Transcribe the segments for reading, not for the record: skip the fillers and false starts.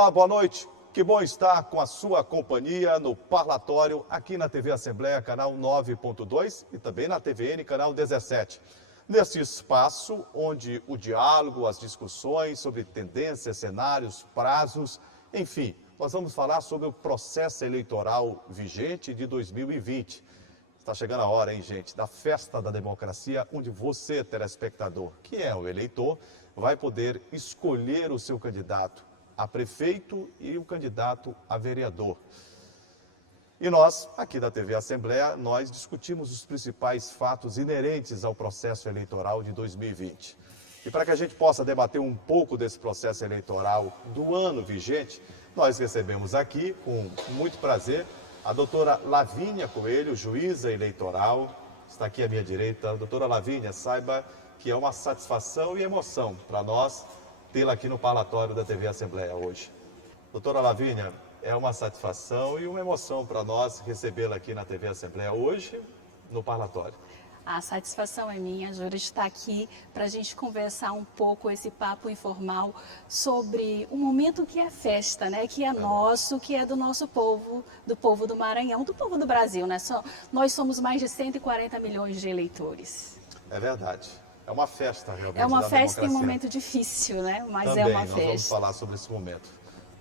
Olá, boa noite. Que bom estar com a sua companhia no Parlatório, aqui na TV Assembleia, canal 9.2 e também na TVN, canal 17. Nesse espaço onde o diálogo, as discussões sobre tendências, cenários, prazos, enfim, nós vamos falar sobre o processo eleitoral vigente de 2020. Está chegando a hora, hein, gente, da festa da democracia, onde você, telespectador, que é o eleitor, vai poder escolher o seu candidato a prefeito e o candidato a vereador. E nós, aqui da TV Assembleia, nós discutimos os principais fatos inerentes ao processo eleitoral de 2020. E para que a gente possa debater um pouco desse processo eleitoral do ano vigente, nós recebemos aqui, com muito prazer, a doutora Lavínia Coelho, juíza eleitoral, está aqui à minha direita. Doutora Lavínia, saiba que é uma satisfação e emoção para nós tê-la aqui no Parlatório da TV Assembleia hoje. Doutora Lavínia, é uma satisfação e uma emoção para nós recebê-la aqui na TV Assembleia hoje no Parlatório. A satisfação é minha, Júlio, estar aqui para a gente conversar um pouco esse papo informal sobre um momento que é festa, né? Que é nosso, que é do nosso povo, do povo do Maranhão, do povo do Brasil, né? Nós somos mais de 140 milhões de eleitores. É verdade. É uma festa, realmente. É uma da festa em um democracia. momento difícil, né? Mas Também, é uma nós vamos festa. falar sobre esse momento.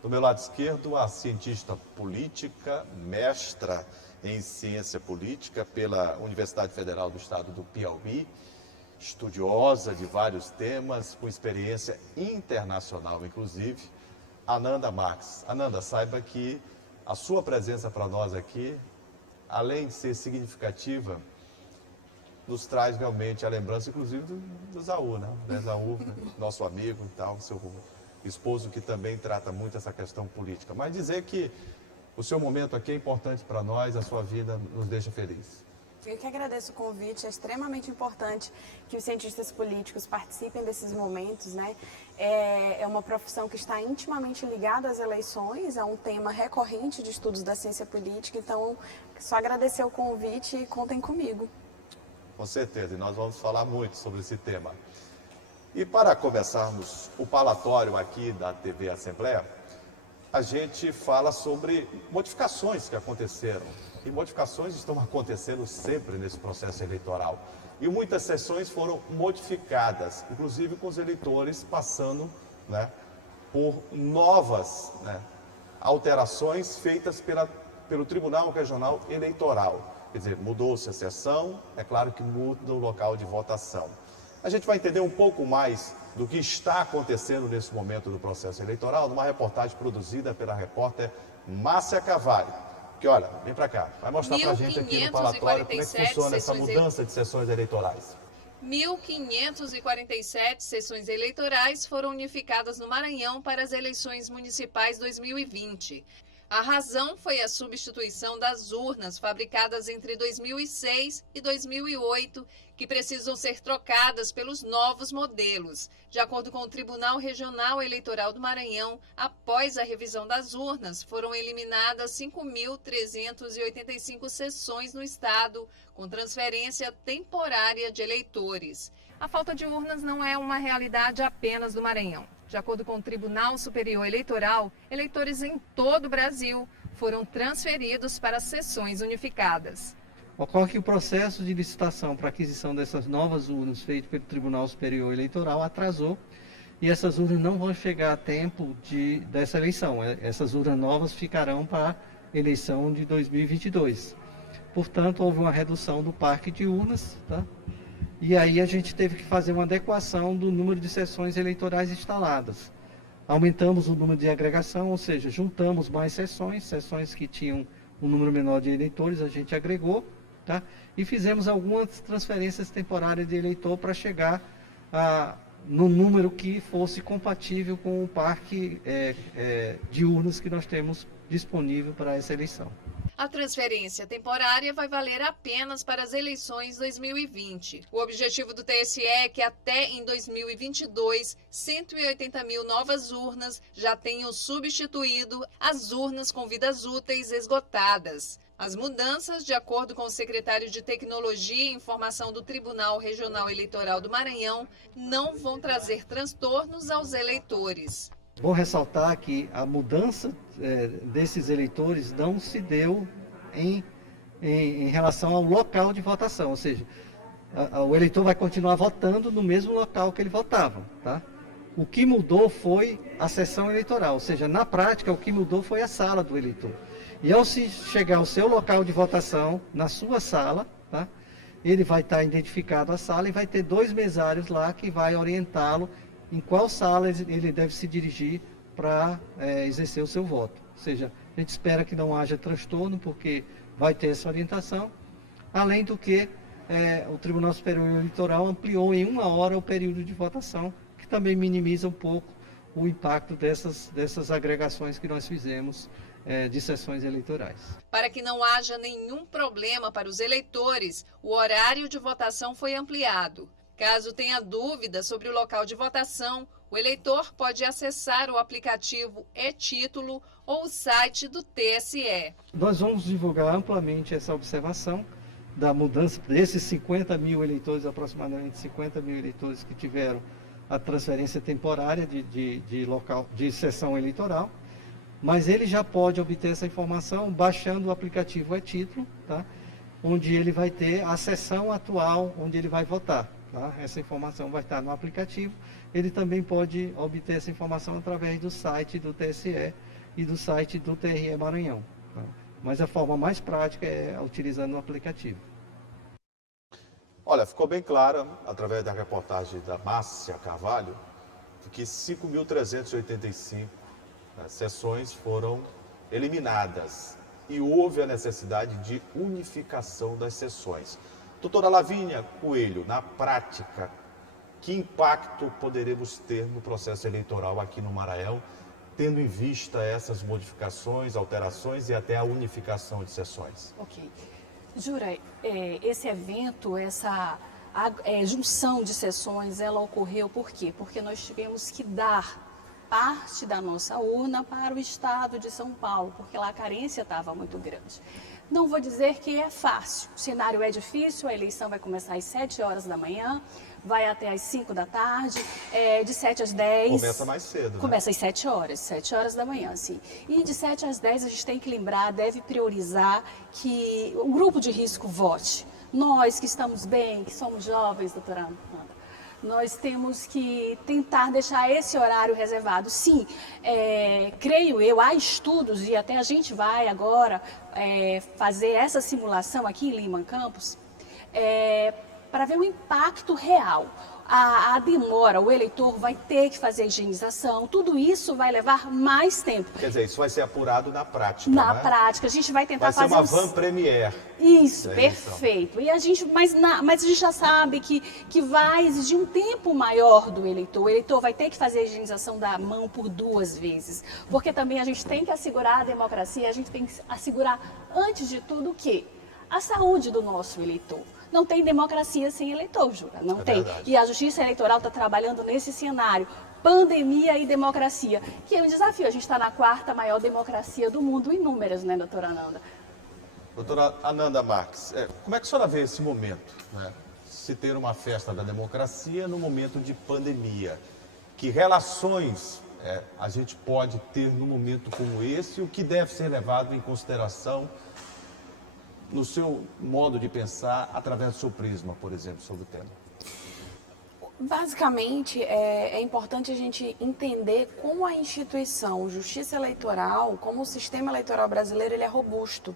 Do meu lado esquerdo, a cientista política, mestra em ciência política pela Universidade Federal do Estado do Piauí, estudiosa de vários temas, com experiência internacional, inclusive, Ananda Marques. Ananda, saiba que a sua presença para nós aqui, além de ser significativa, nos traz realmente a lembrança, inclusive, do Zaú, né? Zaú, nosso amigo e tal, seu esposo que também trata muito essa questão política. Mas dizer que o seu momento aqui é importante para nós, a sua vida nos deixa felizes. Eu que agradeço o convite, é extremamente importante que os cientistas políticos participem desses momentos, né? É uma profissão que está intimamente ligada às eleições, é um tema recorrente de estudos da ciência política, então só agradecer o convite e contem comigo. Com certeza, e nós vamos falar muito sobre esse tema. E para começarmos o parlatório aqui da TV Assembleia, a gente fala sobre modificações que aconteceram. E modificações estão acontecendo sempre nesse processo eleitoral. E muitas sessões foram modificadas, inclusive com os eleitores passando, né, por novas, né, alterações feitas pelo Tribunal Regional Eleitoral. Quer dizer, mudou-se a sessão, é claro que muda o local de votação. A gente vai entender um pouco mais do que está acontecendo nesse momento do processo eleitoral numa reportagem produzida pela repórter Márcia Cavalli. Que, olha, vem para cá, vai mostrar para a gente aqui no Parlatório como é que funciona essa mudança de sessões eleitorais. 1.547 sessões eleitorais foram unificadas no Maranhão para as eleições municipais 2020. A razão foi a substituição das urnas fabricadas entre 2006 e 2008, que precisam ser trocadas pelos novos modelos. De acordo com o Tribunal Regional Eleitoral do Maranhão, após a revisão das urnas, foram eliminadas 5.385 sessões no estado, com transferência temporária de eleitores. A falta de urnas não é uma realidade apenas do Maranhão. De acordo com o Tribunal Superior Eleitoral, eleitores em todo o Brasil foram transferidos para sessões unificadas. Ocorre que o processo de licitação para aquisição dessas novas urnas feito pelo Tribunal Superior Eleitoral atrasou e essas urnas não vão chegar a tempo dessa eleição. Essas urnas novas ficarão para a eleição de 2022. Portanto, houve uma redução do parque de urnas, tá? E aí a gente teve que fazer uma adequação do número de sessões eleitorais instaladas. Aumentamos o número de agregação, ou seja, juntamos mais sessões que tinham um número menor de eleitores, a gente agregou, tá? E fizemos algumas transferências temporárias de eleitor para chegar no número que fosse compatível com o parque de urnas que nós temos disponível para essa eleição. A transferência temporária vai valer apenas para as eleições 2020. O objetivo do TSE é que até em 2022, 180 mil novas urnas já tenham substituído as urnas com vidas úteis esgotadas. As mudanças, de acordo com o secretário de Tecnologia e Informação do Tribunal Regional Eleitoral do Maranhão, não vão trazer transtornos aos eleitores. Bom ressaltar que a mudança desses eleitores não se deu em relação ao local de votação, ou seja, o eleitor vai continuar votando no mesmo local que ele votava, tá? O que mudou foi a sessão eleitoral, ou seja, na prática o que mudou foi a sala do eleitor. E ao se chegar ao seu local de votação, na sua sala, tá? Ele vai estar identificado a sala e vai ter 2 mesários lá que vai orientá-lo em qual sala ele deve se dirigir para exercer o seu voto. Ou seja, a gente espera que não haja transtorno, porque vai ter essa orientação, além do que o Tribunal Superior Eleitoral ampliou em 1 hora o período de votação, que também minimiza um pouco o impacto dessas agregações que nós fizemos de sessões eleitorais. Para que não haja nenhum problema para os eleitores, o horário de votação foi ampliado. Caso tenha dúvida sobre o local de votação, o eleitor pode acessar o aplicativo e-Título ou o site do TSE. Nós vamos divulgar amplamente essa observação da mudança desses 50 mil eleitores, aproximadamente 50 mil eleitores que tiveram a transferência temporária de sessão eleitoral, mas ele já pode obter essa informação baixando o aplicativo e-Título, tá? Onde ele vai ter a sessão atual onde ele vai votar. Tá? Essa informação vai estar no aplicativo. Ele também pode obter essa informação através do site do TSE e do site do TRE Maranhão. Tá? Mas a forma mais prática é utilizando o aplicativo. Olha, ficou bem clara, através da reportagem da Márcia Carvalho, que 5.385 sessões foram eliminadas e houve a necessidade de unificação das sessões. Doutora Lavínia Coelho, na prática, que impacto poderemos ter no processo eleitoral aqui no Maranhão, tendo em vista essas modificações, alterações e até a unificação de sessões? Ok. Jura, esse evento, essa junção de sessões, ela ocorreu por quê? Porque nós tivemos que dar parte da nossa urna para o estado de São Paulo, porque lá a carência estava muito grande. Não vou dizer que é fácil, o cenário é difícil, a eleição vai começar às 7 horas da manhã, vai até às 5 da tarde, de 7 às 10. Começa mais cedo, né? Começa às 7 horas da manhã, sim. E de 7 às 10 a gente tem que lembrar, deve priorizar que o grupo de risco vote. Nós que estamos bem, que somos jovens, doutora Amanda, nós temos que tentar deixar esse horário reservado. Sim, creio eu, há estudos e até a gente vai agora fazer essa simulação aqui em Lima Campos para ver o impacto real. A demora, o eleitor vai ter que fazer a higienização, tudo isso vai levar mais tempo. Quer dizer, isso vai ser apurado na prática, Na né? prática, a gente vai tentar vai fazer... ser uma van premier. Isso, perfeito. E a gente, mas a gente já sabe que vai exigir um tempo maior do eleitor. O eleitor vai ter que fazer a higienização da mão por 2 vezes. Porque também a gente tem que assegurar a democracia, a gente tem que assegurar, antes de tudo, o quê? A saúde do nosso eleitor. Não tem democracia sem eleitor, Jura, não tem. Verdade. E a Justiça Eleitoral está trabalhando nesse cenário, pandemia e democracia, que é um desafio. A gente está na 4ª maior democracia do mundo em números, né, doutora Ananda? Doutora Ananda Marques, como é que a senhora vê esse momento, né? Se ter uma festa da democracia no momento de pandemia? Que relações a gente pode ter num momento como esse e o que deve ser levado em consideração no seu modo de pensar, através do seu prisma, por exemplo, sobre o tema? Basicamente, é importante a gente entender como a instituição Justiça Eleitoral, como o sistema eleitoral brasileiro, ele é robusto.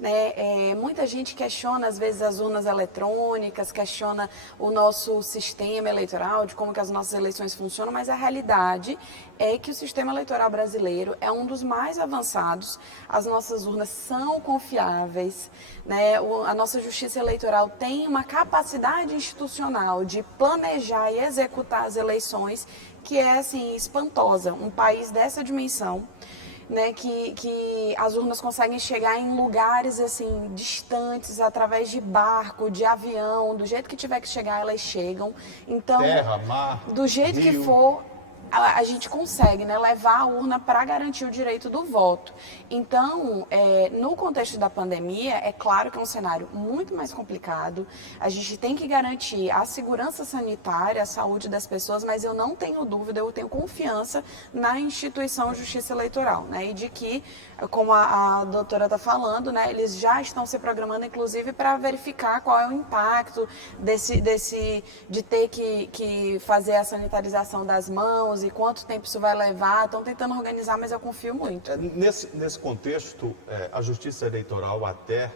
Né? Muita gente questiona, às vezes, as urnas eletrônicas, questiona o nosso sistema eleitoral, de como que as nossas eleições funcionam, mas a realidade é que o sistema eleitoral brasileiro é um dos mais avançados, as nossas urnas são confiáveis, né? A nossa Justiça Eleitoral tem uma capacidade institucional de planejar e executar as eleições que é, assim, espantosa. Um país dessa dimensão, né, que as urnas conseguem chegar em lugares assim distantes através de barco, de avião, do jeito que tiver que chegar, elas chegam. Então, terra, mar, do jeito rio. que for, a gente consegue, né, levar a urna para garantir o direito do voto. Então, no contexto da pandemia, é claro que é um cenário muito mais complicado. A gente tem que garantir a segurança sanitária, a saúde das pessoas, mas eu não tenho dúvida, eu tenho confiança na instituição Justiça Eleitoral, né, e de que, como a doutora está falando, né, eles já estão se programando, inclusive, para verificar qual é o impacto de ter que fazer a sanitarização das mãos e quanto tempo isso vai levar. Estão tentando organizar, mas eu confio muito. Nesse contexto, a Justiça Eleitoral até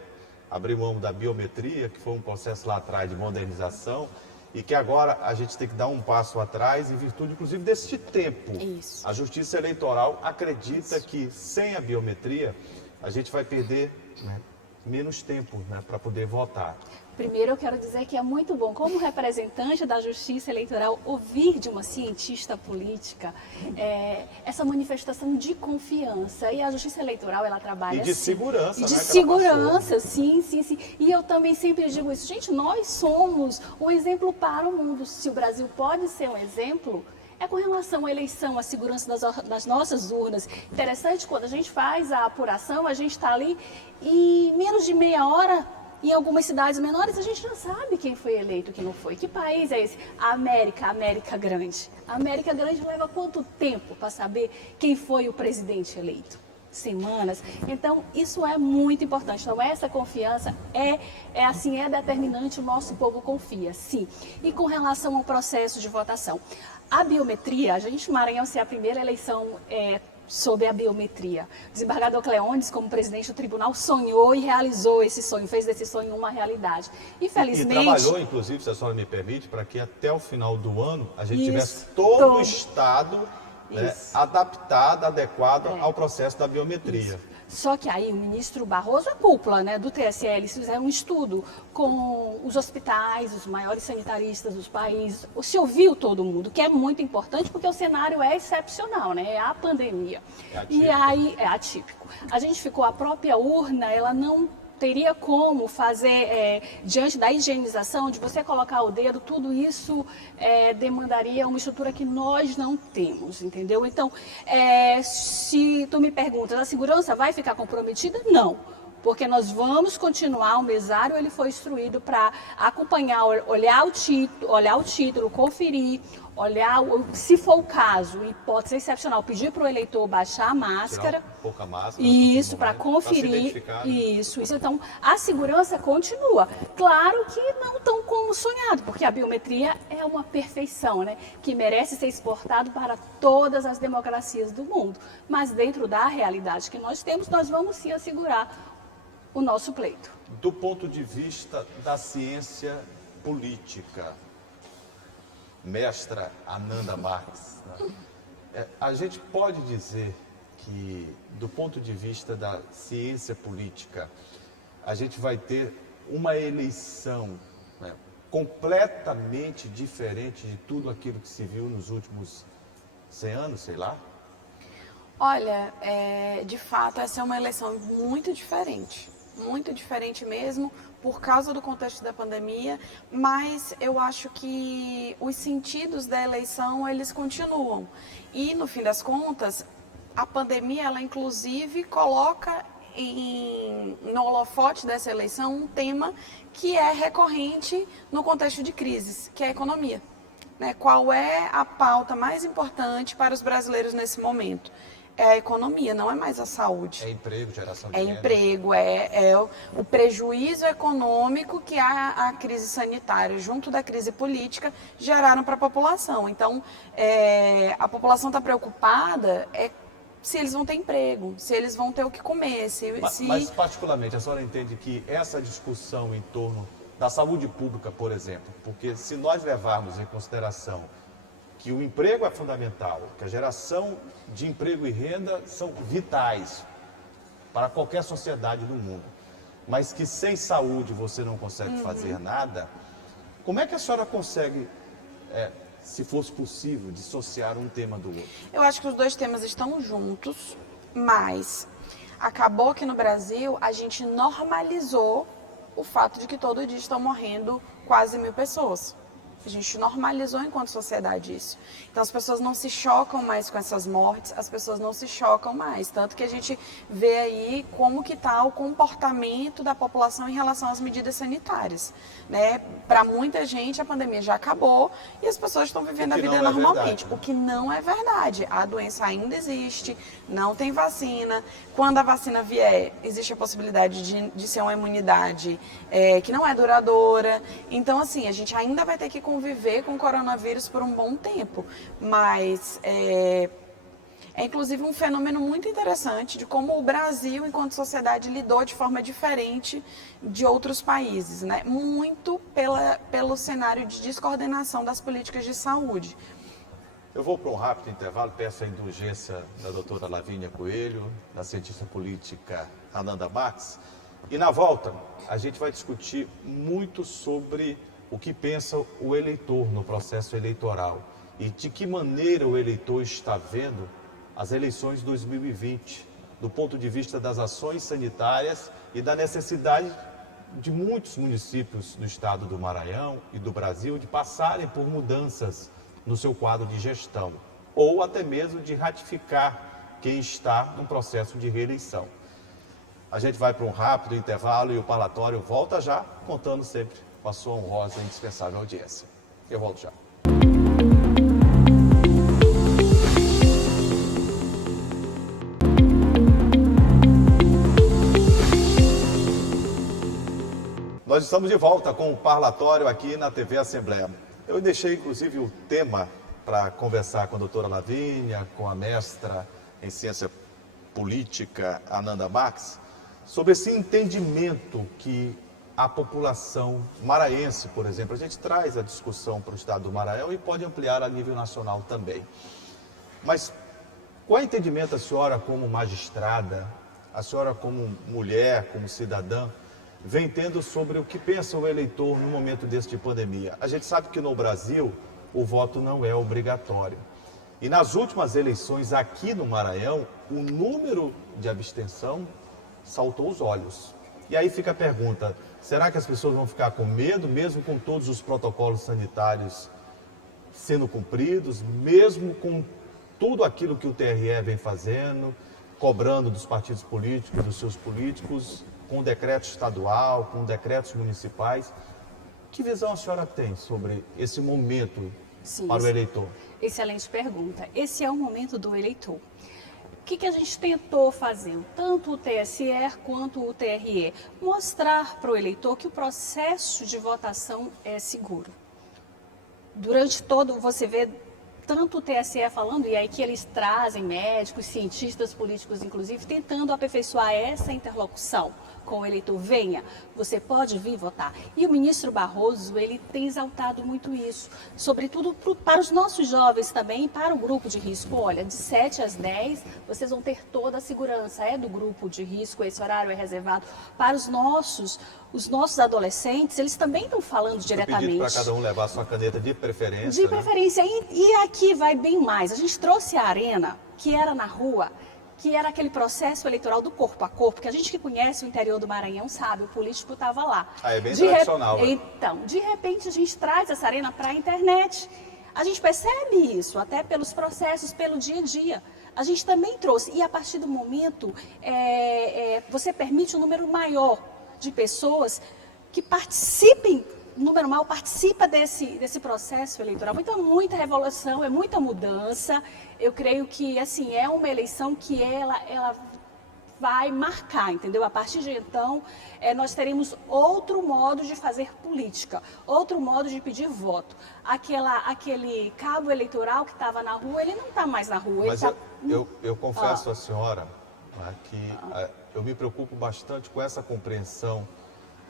abriu mão da biometria, que foi um processo lá atrás de modernização, e que agora a gente tem que dar um passo atrás em virtude, inclusive, deste tempo. Isso. A Justiça Eleitoral acredita que sem a biometria a gente vai perder, né, menos tempo, né, para poder votar. Primeiro, eu quero dizer que é muito bom, como representante da Justiça Eleitoral, ouvir de uma cientista política essa manifestação de confiança. E a Justiça Eleitoral, ela trabalha... E de assim, segurança, e de né? segurança, sim, sim, sim. E eu também sempre digo isso. Gente, nós somos um exemplo para o mundo. Se o Brasil pode ser um exemplo... É com relação à eleição, à segurança das nossas urnas. Interessante, quando a gente faz a apuração, a gente está ali e menos de meia hora, em algumas cidades menores, a gente já sabe quem foi eleito, quem não foi. Que país é esse? A América Grande. A América Grande leva quanto tempo para saber quem foi o presidente eleito? Semanas. Então, isso é muito importante. Então, essa confiança é determinante, o nosso povo confia, sim. E com relação ao processo de votação, a biometria, a gente, Maranhão, ser a primeira eleição sobre a biometria. O desembargador Cleones, como presidente do tribunal, sonhou e realizou esse sonho, fez desse sonho uma realidade. Infelizmente... E trabalhou, inclusive, se a senhora me permite, para que até o final do ano a gente tivesse todo todo o Estado, né, adaptado, adequado ao processo da biometria. Isso. Só que aí o ministro Barroso, a cúpula, né, do TSE, eles fizeram um estudo com os hospitais, os maiores sanitaristas dos países, se ouviu todo mundo, que é muito importante porque o cenário é excepcional, né, é a pandemia. E aí, é atípico. A gente ficou, a própria urna, ela não teria como fazer, diante da higienização, de você colocar o dedo, tudo isso demandaria uma estrutura que nós não temos, entendeu? Então, se tu me perguntas, a segurança vai ficar comprometida? Não. Porque nós vamos continuar, o mesário ele foi instruído para acompanhar, olhar o título, conferir, olhar, se for o caso, hipótese excepcional, pedir para o eleitor baixar a máscara. Tirar pouca máscara. Isso, para conferir. Isso. Então, a segurança continua. Claro que não tão como sonhado, porque a biometria é uma perfeição, né? Que merece ser exportado para todas as democracias do mundo. Mas dentro da realidade que nós temos, nós vamos sim assegurar o nosso pleito. Do ponto de vista da ciência política, mestra Ananda Marques, né? A gente pode dizer que, do ponto de vista da ciência política, a gente vai ter uma eleição, né, completamente diferente de tudo aquilo que se viu nos últimos 100 anos, sei lá? Olha, de fato, essa é uma eleição muito diferente mesmo, por causa do contexto da pandemia, mas eu acho que os sentidos da eleição, eles continuam. E, no fim das contas, a pandemia, ela inclusive coloca no holofote dessa eleição um tema que é recorrente no contexto de crises, que é a economia. Né? Qual é a pauta mais importante para os brasileiros nesse momento? É a economia, não é mais a saúde. É emprego, geração de renda. É emprego, é o prejuízo econômico que a crise sanitária, junto da crise política, geraram para a população. Então, a população está preocupada se eles vão ter emprego, se eles vão ter o que comer. Mas, particularmente, a senhora entende que essa discussão em torno da saúde pública, por exemplo, porque se nós levarmos em consideração que o emprego é fundamental, que a geração de emprego e renda são vitais para qualquer sociedade do mundo, mas que sem saúde você não consegue fazer nada, como é que a senhora consegue, se fosse possível, dissociar um tema do outro? Eu acho que os dois temas estão juntos, mas acabou que no Brasil a gente normalizou o fato de que todo dia estão morrendo quase 1.000 pessoas. A gente normalizou enquanto sociedade isso. Então as pessoas não se chocam mais com essas mortes, as pessoas não se chocam mais. Tanto que a gente vê aí como que está o comportamento da população em relação às medidas sanitárias. Né? Para muita gente a pandemia já acabou e as pessoas estão vivendo a vida normalmente. O que não é verdade. A doença ainda existe, não tem vacina. Quando a vacina vier, existe a possibilidade de ser uma imunidade que não é duradoura. Então, assim, a gente ainda vai ter que conviver com o coronavírus por um bom tempo. Mas é inclusive um fenômeno muito interessante de como o Brasil, enquanto sociedade, lidou de forma diferente de outros países, né? Muito pelo cenário de descoordenação das políticas de saúde. Eu vou para um rápido intervalo, peço a indulgência da doutora Lavínia Coelho, da cientista política Ananda Marques. E na volta, a gente vai discutir muito sobre o que pensa o eleitor no processo eleitoral e de que maneira o eleitor está vendo as eleições de 2020, do ponto de vista das ações sanitárias e da necessidade de muitos municípios do estado do Maranhão e do Brasil de passarem por mudanças no seu quadro de gestão, ou até mesmo de ratificar quem está no processo de reeleição. A gente vai para um rápido intervalo e o parlatório volta já, contando sempre com a sua honrosa e indispensável audiência. Eu volto já. Nós estamos de volta com o parlatório aqui na TV Assembleia. Eu deixei, inclusive, o tema para conversar com a doutora Lavínia, com a mestra em ciência política, Ananda Marques, sobre esse entendimento que a população maranhense, por exemplo, a gente traz a discussão para o estado do Maranhão e pode ampliar a nível nacional também. Mas qual é o entendimento a senhora como magistrada, a senhora como mulher, como cidadã, vem tendo sobre o que pensa o eleitor no momento desse de pandemia? A gente sabe que no Brasil o voto não é obrigatório. E nas últimas eleições aqui no Maranhão, o número de abstenção saltou os olhos. E aí fica a pergunta, será que as pessoas vão ficar com medo, mesmo com todos os protocolos sanitários sendo cumpridos, mesmo com tudo aquilo que o TRE vem fazendo, cobrando dos partidos políticos, dos seus políticos, com decreto estadual, com decretos municipais? Que visão a senhora tem sobre esse momento para o eleitor? Excelente pergunta. Esse é o momento do eleitor. O que a gente tentou fazer, tanto o TSE quanto o TRE? Mostrar para o eleitor que o processo de votação é seguro. Durante todo, você vê tanto o TSE falando, e aí que eles trazem médicos, cientistas políticos, inclusive, tentando aperfeiçoar essa interlocução com o eleitor. Venha, você pode vir votar. E o ministro Barroso, ele tem exaltado muito isso, sobretudo para os nossos jovens também, para o grupo de risco. Olha, de 7 às 10, vocês vão ter toda a segurança, é do grupo de risco, esse horário é reservado para os nossos adolescentes, eles também estão falando diretamente. Pedido para cada um levar a sua caneta de preferência. De preferência. E aqui vai bem mais. A gente trouxe a arena, que era na rua, que era aquele processo eleitoral do corpo a corpo, que a gente que conhece o interior do Maranhão sabe, o político estava lá. É bem tradicional. Né? Então, de repente a gente traz essa arena para a internet. A gente percebe isso, até pelos processos, pelo dia a dia. A gente também trouxe, e a partir do momento, você permite um número maior de pessoas que participem, o número maior participa desse processo eleitoral. Então, muita revolução, é muita mudança. Eu creio que, assim, é uma eleição que ela vai marcar, entendeu? A partir de então, nós teremos outro modo de fazer política, outro modo de pedir voto. Aquele cabo eleitoral que estava na rua, ele não está mais na rua. Mas eu confesso à senhora que eu me preocupo bastante com essa compreensão,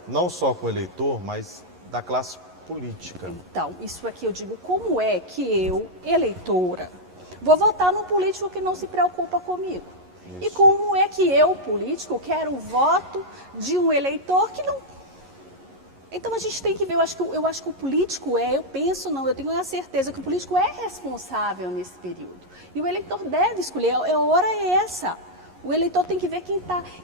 não só com o eleitor, mas da classe política. Então, isso aqui eu digo, como é que eu, eleitora, vou votar num político que não se preocupa comigo? Isso. E como é que eu, político, quero o voto de um eleitor que não... Então a gente tem que ver, eu acho que o político eu tenho a certeza que o político é responsável nesse período. E o eleitor deve escolher, a hora é essa. O eleitor tem que ver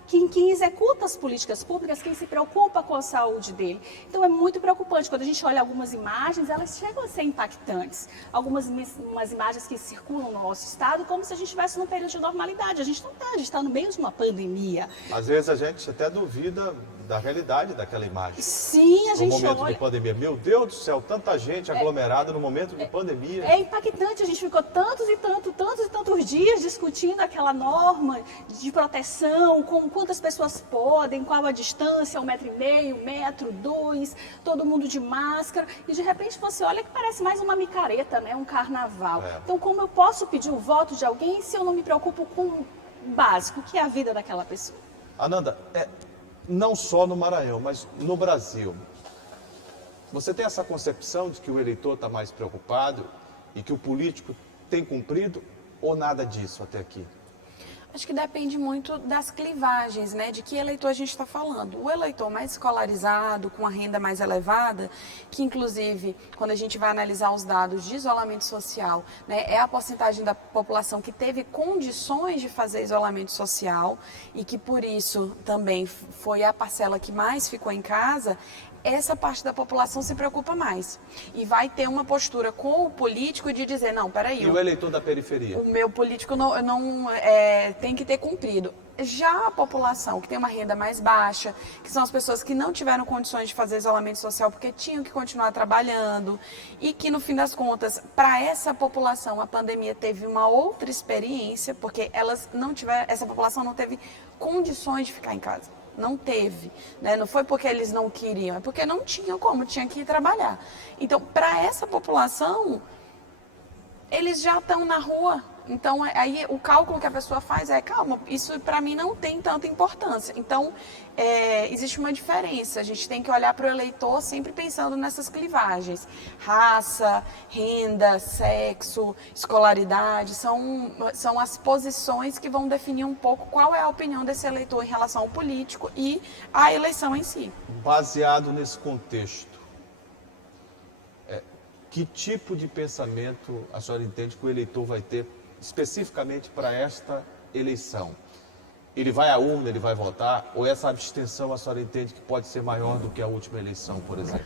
quem executa as políticas públicas, quem se preocupa com a saúde dele. Então é muito preocupante. Quando a gente olha algumas imagens, elas chegam a ser impactantes. Umas imagens que circulam no nosso estado, como se a gente estivesse num período de normalidade. A gente não está, a gente está no meio de uma pandemia. Às vezes a gente até duvida da realidade daquela imagem. Sim, a gente No momento olha... de pandemia. Meu Deus do céu, tanta gente aglomerada no momento de pandemia. É impactante, a gente ficou tantos e tantos dias discutindo aquela norma de proteção, com quantas pessoas podem, qual a distância, 1,5 metro, 1 metro, 2, todo mundo de máscara, e de repente você olha que parece mais uma micareta, né? Um carnaval. Então como eu posso pedir o voto de alguém se eu não me preocupo com o básico, que é a vida daquela pessoa? Ananda, não só no Maranhão, mas no Brasil, você tem essa concepção de que o eleitor está mais preocupado e que o político tem cumprido ou nada disso até aqui? Acho que depende muito das clivagens, né? De que eleitor a gente está falando. O eleitor mais escolarizado, com a renda mais elevada, que inclusive, quando a gente vai analisar os dados de isolamento social, né, é a porcentagem da população que teve condições de fazer isolamento social e que por isso também foi a parcela que mais ficou em casa. Essa parte da população se preocupa mais e vai ter uma postura com o político de dizer, não, peraí. E o eleitor da periferia? O meu político não tem que ter cumprido. Já a população que tem uma renda mais baixa, que são as pessoas que não tiveram condições de fazer isolamento social porque tinham que continuar trabalhando e que, no fim das contas, para essa população, a pandemia teve uma outra experiência, porque essa população não teve condições de ficar em casa. Não teve, né? Não foi porque eles não queriam, é porque não tinham como, tinha que ir trabalhar. Então, para essa população, eles já estão na rua. Então, aí o cálculo que a pessoa faz é, calma, isso para mim não tem tanta importância. Então, existe uma diferença. A gente tem que olhar para o eleitor sempre pensando nessas clivagens. Raça, renda, sexo, escolaridade, são as posições que vão definir um pouco qual é a opinião desse eleitor em relação ao político e à eleição em si. Baseado nesse contexto, que tipo de pensamento a senhora entende que o eleitor vai ter especificamente para esta eleição? Ele vai à urna, ele vai votar? Ou essa abstenção a senhora entende que pode ser maior do que a última eleição, por exemplo?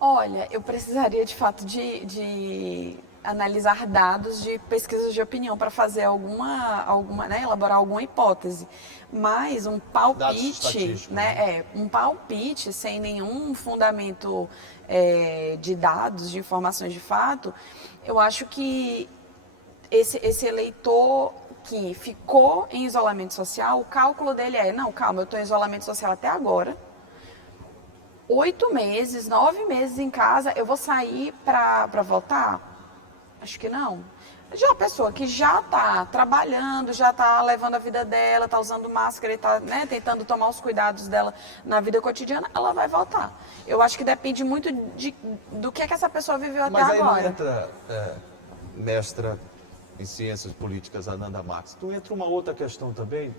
Olha, eu precisaria de fato de analisar dados de pesquisas de opinião para fazer né, elaborar alguma hipótese. Mas um palpite, né, um palpite sem nenhum fundamento de dados, de informações de fato, eu acho que esse eleitor que ficou em isolamento social, o cálculo dele não, calma, eu estou em isolamento social até agora, 8 meses, 9 meses em casa, eu vou sair para votar? Acho que não. Já a pessoa que já está trabalhando, já está levando a vida dela, está usando máscara e está, né, tentando tomar os cuidados dela na vida cotidiana, ela vai votar. Eu acho que depende muito do que essa pessoa viveu até agora. Mas aí não entra, mestra em ciências políticas, Ananda Marques, não entra uma outra questão também,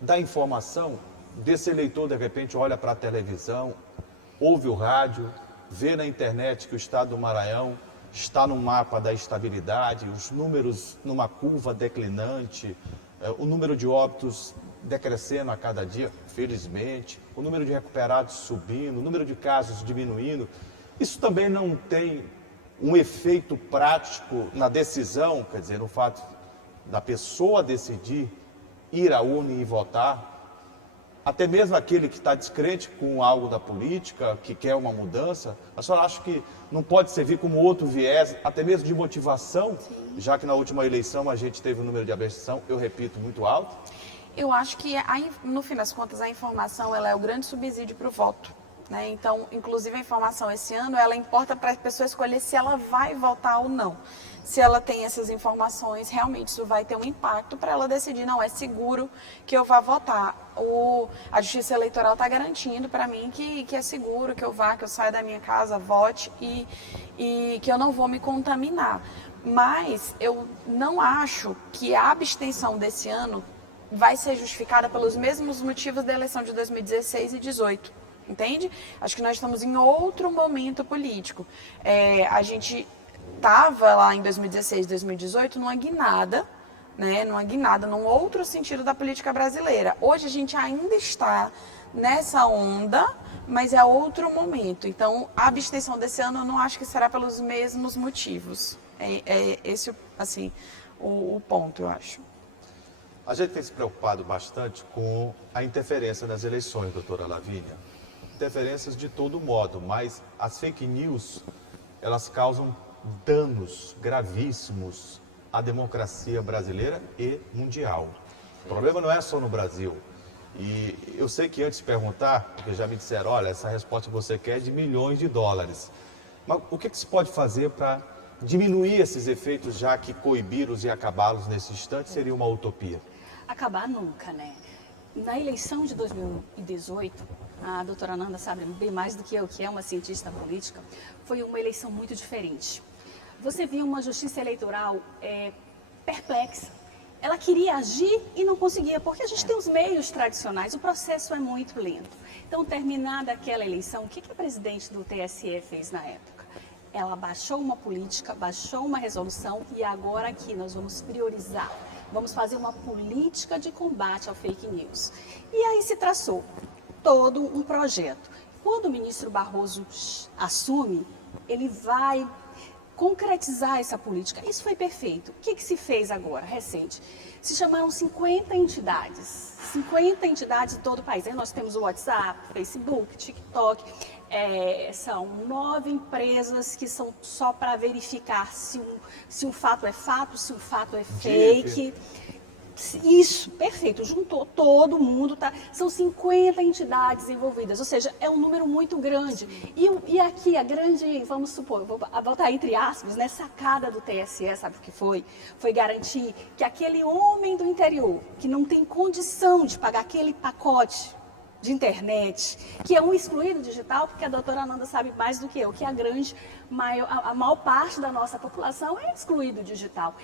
da informação, desse eleitor, de repente, olha para a televisão, ouve o rádio, vê na internet que o estado do Maranhão está no mapa da estabilidade, os números numa curva declinante, o número de óbitos decrescendo a cada dia, felizmente, o número de recuperados subindo, o número de casos diminuindo. Isso também não tem um efeito prático na decisão, quer dizer, no fato da pessoa decidir ir à urna e votar? Até mesmo aquele que está descrente com algo da política, que quer uma mudança, a senhora acha que não pode servir como outro viés, até mesmo de motivação, Sim. já que na última eleição a gente teve um número de abstenção, eu repito, muito alto? Eu acho que, no fim das contas, a informação ela é o grande subsídio para o voto. Né? Então, inclusive a informação esse ano, ela importa para a pessoa escolher se ela vai votar ou não. Se ela tem essas informações, realmente isso vai ter um impacto para ela decidir, não, é seguro que eu vá votar. A Justiça Eleitoral está garantindo para mim que é seguro que eu vá, que eu saia da minha casa, vote e que eu não vou me contaminar. Mas eu não acho que a abstenção desse ano vai ser justificada pelos mesmos motivos da eleição de 2016 e 2018. Entende? Acho que nós estamos em outro momento político. A gente estava lá em 2016, 2018 numa guinada, né, numa guinada, num outro sentido da política brasileira. Hoje a gente ainda está nessa onda, mas é outro momento. Então, a abstenção desse ano eu não acho que será pelos mesmos motivos. É esse, assim, o ponto, eu acho. A gente tem se preocupado bastante com a interferência nas eleições, doutora Lavínia. Interferências de todo modo, mas as fake news, elas causam danos gravíssimos à democracia brasileira e mundial. O problema não é só no Brasil. E eu sei que antes de perguntar, porque já me disseram, olha, essa resposta que você quer é de milhões de dólares. Mas o que se pode fazer para diminuir esses efeitos, já que coibi-los e acabá-los nesse instante seria uma utopia? Acabar nunca, né? Na eleição de 2018, a doutora Nanda sabe bem mais do que eu, que é uma cientista política, foi uma eleição muito diferente. Você via uma justiça eleitoral perplexa. Ela queria agir e não conseguia, porque a gente tem os meios tradicionais, o processo é muito lento. Então, terminada aquela eleição, o que a presidente do TSE fez na época? Ela baixou uma política, baixou uma resolução e agora aqui nós vamos priorizar. Vamos fazer uma política de combate ao fake news. E aí se traçou todo um projeto. Quando o ministro Barroso assume, ele vai concretizar essa política. Isso foi perfeito. O que se fez agora, recente? Se chamaram 50 entidades. 50 entidades de todo o país. Aí nós temos o WhatsApp, Facebook, TikTok. São 9 empresas que são só para verificar se um fato é fato, se um fato é fake. Isso, perfeito, juntou todo mundo, tá? São 50 entidades envolvidas, ou seja, é um número muito grande. E aqui a grande, vamos supor, vou botar entre aspas, né, sacada do TSE, sabe o que foi? Foi garantir que aquele homem do interior, que não tem condição de pagar aquele pacote de internet, que é um excluído digital, porque a doutora Nanda sabe mais do que eu, que a maior parte da nossa população é excluído digital.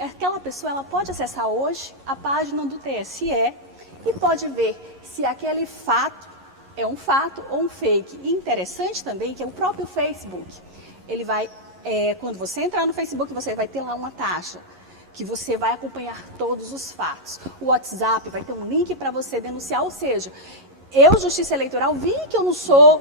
Aquela pessoa ela pode acessar hoje a página do TSE e pode ver se aquele fato é um fato ou um fake. E interessante também que é o próprio Facebook. Ele vai, quando você entrar no Facebook, você vai ter lá uma taxa que você vai acompanhar todos os fatos. O WhatsApp vai ter um link para você denunciar, ou seja, eu, Justiça Eleitoral, vi que eu não sou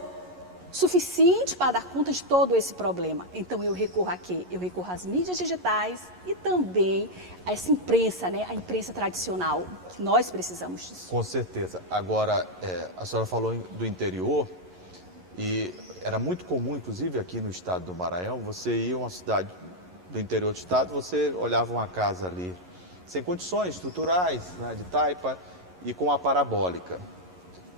suficiente para dar conta de todo esse problema. Então eu recorro a quê? Eu recorro às mídias digitais e também a essa imprensa, né? A imprensa tradicional, que nós precisamos disso. Com certeza. Agora, a senhora falou do interior e era muito comum, inclusive aqui no estado do Maranhão, você ia a uma cidade do interior do estado, você olhava uma casa ali sem condições estruturais, né, de taipa e com a parabólica.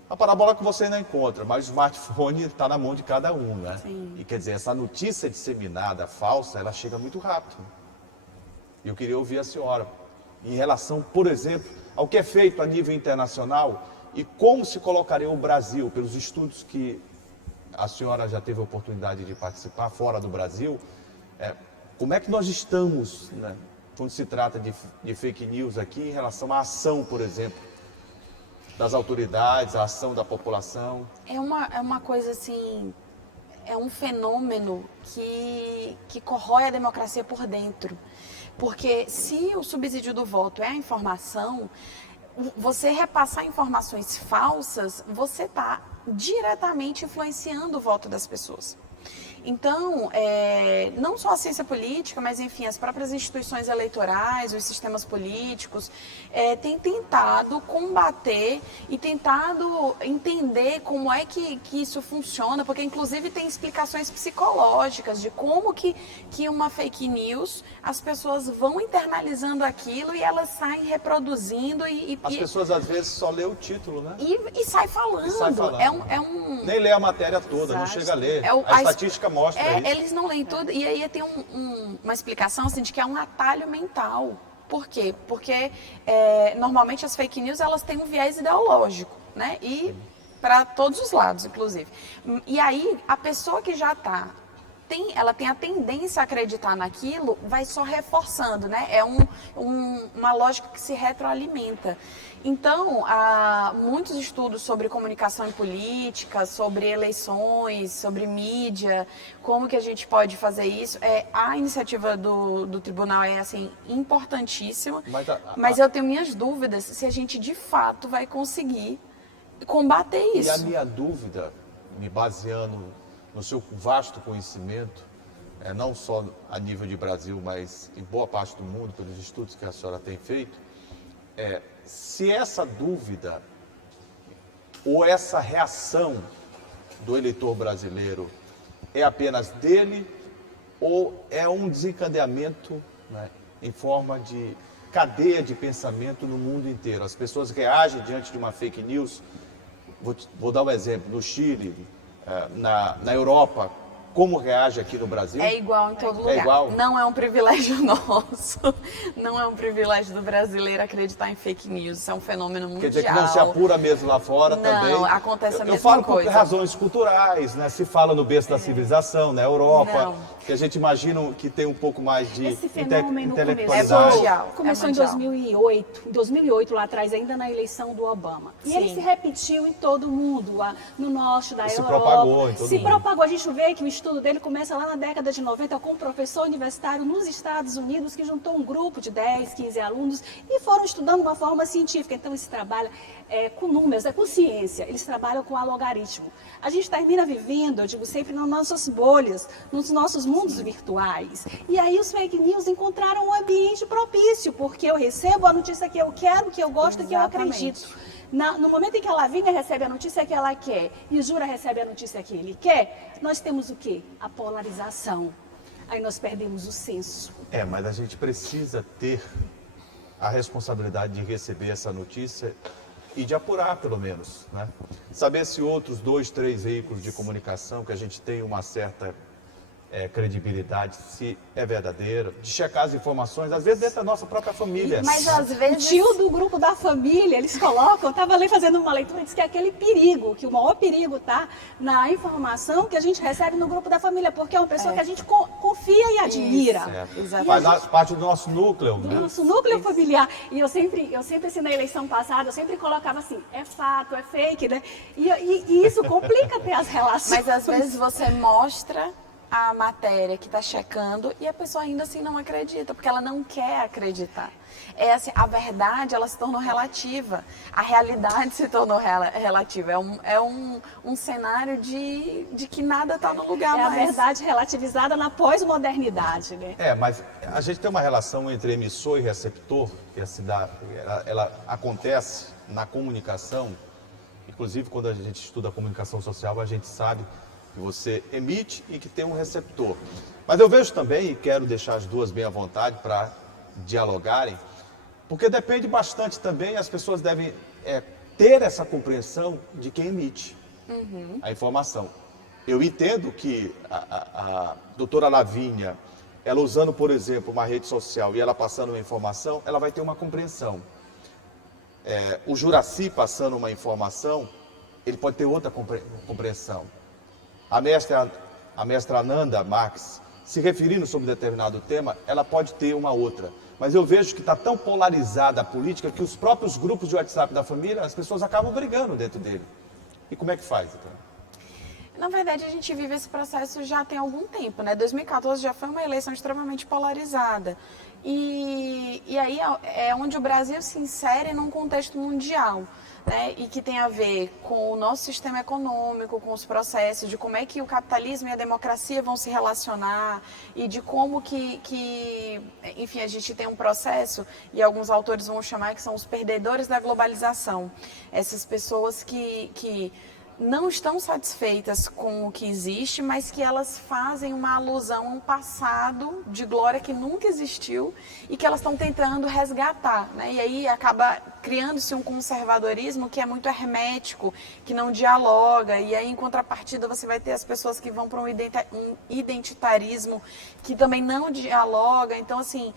A parabólica você não encontra, mas o smartphone está na mão de cada um, né? Sim. E quer dizer, essa notícia disseminada, falsa, ela chega muito rápido. E eu queria ouvir a senhora em relação, por exemplo, ao que é feito a nível internacional e como se colocaria o Brasil, pelos estudos que a senhora já teve a oportunidade de participar fora do Brasil, como é que nós estamos, né, quando se trata de fake news aqui em relação à ação, por exemplo, das autoridades, a ação da população? É uma coisa assim, é um fenômeno que corrói a democracia por dentro. Porque se o subsídio do voto é a informação, você repassar informações falsas, você está diretamente influenciando o voto das pessoas. Então, não só a ciência política, mas enfim, as próprias instituições eleitorais, os sistemas políticos, têm tentado combater e tentado entender como é que isso funciona, porque inclusive tem explicações psicológicas de como que uma fake news, as pessoas vão internalizando aquilo e elas saem reproduzindo As pessoas às vezes só lê o título, né? E sai falando. E sai falando. Nem lê a matéria toda, não chega a ler. A estatística mostra isso. Eles não leem tudo, e aí tem uma explicação assim, de que é um atalho mental. Por quê? Porque normalmente as fake news elas têm um viés ideológico, né? E para todos os lados, inclusive. E aí a pessoa que já está ela tem a tendência a acreditar naquilo, vai só reforçando, né? É uma lógica que se retroalimenta. Então, há muitos estudos sobre comunicação e política, sobre eleições, sobre mídia, como que a gente pode fazer isso. A iniciativa do tribunal é, assim, importantíssima, mas eu tenho minhas dúvidas se a gente, de fato, vai conseguir combater isso. E a minha dúvida, me baseando no seu vasto conhecimento, não só a nível de Brasil, mas em boa parte do mundo, pelos estudos que a senhora tem feito, se essa dúvida ou essa reação do eleitor brasileiro é apenas dele ou é um desencadeamento, né, em forma de cadeia de pensamento no mundo inteiro. As pessoas reagem diante de uma fake news. Vou dar um exemplo, no Chile, na Europa, como reage aqui no Brasil? É igual em todo lugar. É igual? Não é um privilégio nosso, não é um privilégio do brasileiro acreditar em fake news, isso é um fenômeno mundial. Quer dizer que não se apura mesmo lá fora também? Não, acontece a mesma coisa. Eu falo coisa. por razões culturais, né? Se fala no berço da civilização, na Europa, que a gente imagina que tem um pouco mais de Esse fenômeno intelectualidade. Começou em 2008, lá atrás, ainda na eleição do Obama. E ele se repetiu em todo o mundo, no norte da Europa. Se propagou em todo mundo. Se propagou. A gente vê que o estudo dele começa lá na década de 90 com um professor universitário nos Estados Unidos que juntou um grupo de 10, 15 alunos e foram estudando de uma forma científica. Então, eles trabalham com números, com ciência, eles trabalham com algoritmo. A gente termina vivendo, eu digo sempre, nas nossas bolhas, nos nossos mundos virtuais. E aí os fake news encontraram um ambiente propício, porque eu recebo a notícia que eu quero, que eu gosto e que eu acredito. No momento em que a Lavínia recebe a notícia que ela quer e o Jura recebe a notícia que ele quer, nós temos o quê? A polarização. Aí nós perdemos o senso. Mas a gente precisa ter a responsabilidade de receber essa notícia e de apurar, pelo menos, né? Saber se outros 2, 3 veículos de comunicação, que a gente tem uma certa credibilidade, se é verdadeiro, de checar as informações, às vezes dentro da nossa própria família. Mas às vezes... O tio do grupo da família, eles colocam, eu estava ali fazendo uma leitura, diz que é aquele perigo, que o maior perigo está na informação que a gente recebe no grupo da família, porque é uma pessoa que a gente confia e admira. Faz parte do nosso núcleo. Do nosso núcleo familiar. E eu sempre assim, na eleição passada, eu sempre colocava assim, é fato, é fake, né? E isso complica até as relações. Mas às vezes você mostra a matéria que está checando e a pessoa ainda assim não acredita, porque ela não quer acreditar. Assim, a verdade, ela se tornou relativa, a realidade se tornou relativa. É um cenário de que nada está no lugar mais. É a verdade relativizada na pós-modernidade, né? Mas a gente tem uma relação entre emissor e receptor, que ela acontece na comunicação, inclusive quando a gente estuda a comunicação social, a gente sabe que você emite e que tem um receptor. Mas eu vejo também, e quero deixar as duas bem à vontade para dialogarem, porque depende bastante também, as pessoas devem ter essa compreensão de quem emite a informação. Eu entendo que a doutora Lavínia, ela usando, por exemplo, uma rede social e ela passando uma informação, ela vai ter uma compreensão. O Juraci passando uma informação, ele pode ter outra compreensão. A mestra Ananda Marques, se referindo sobre determinado tema, ela pode ter uma outra. Mas eu vejo que está tão polarizada a política que os próprios grupos de WhatsApp da família, as pessoas acabam brigando dentro dele. E como é que faz, então? Na verdade, a gente vive esse processo já tem algum tempo, né? 2014 já foi uma eleição extremamente polarizada. E aí é onde o Brasil se insere num contexto mundial, né? E que tem a ver com o nosso sistema econômico, com os processos, de como é que o capitalismo e a democracia vão se relacionar e de como enfim, a gente tem um processo, e alguns autores vão chamar que são os perdedores da globalização. Essas pessoas que não estão satisfeitas com o que existe, mas que elas fazem uma alusão a um passado de glória que nunca existiu e que elas estão tentando resgatar, né? E aí acaba criando-se um conservadorismo que é muito hermético, que não dialoga, e aí em contrapartida você vai ter as pessoas que vão para um identitarismo que também não dialoga. Então, assim,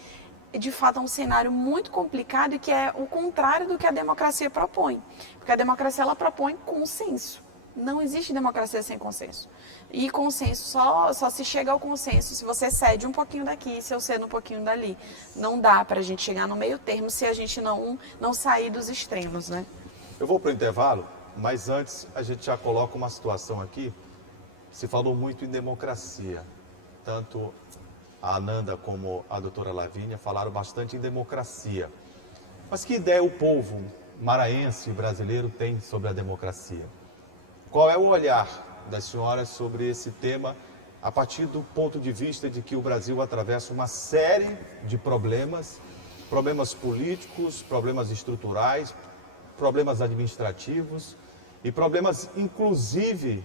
de fato é um cenário muito complicado e que é o contrário do que a democracia propõe. Porque a democracia, ela propõe consenso. Não existe democracia sem consenso. E consenso, só se chega ao consenso se você cede um pouquinho daqui, se eu cedo um pouquinho dali. Não dá para a gente chegar no meio termo se a gente não sair dos extremos, né? Eu vou para o intervalo, mas antes a gente já coloca uma situação aqui. Se falou muito em democracia. Tanto a Ananda como a doutora Lavínia falaram bastante em democracia. Mas que ideia o povo maranhense e brasileiro tem sobre a democracia? Qual é o olhar das senhoras sobre esse tema a partir do ponto de vista de que o Brasil atravessa uma série de problemas políticos, problemas estruturais, problemas administrativos e problemas, inclusive,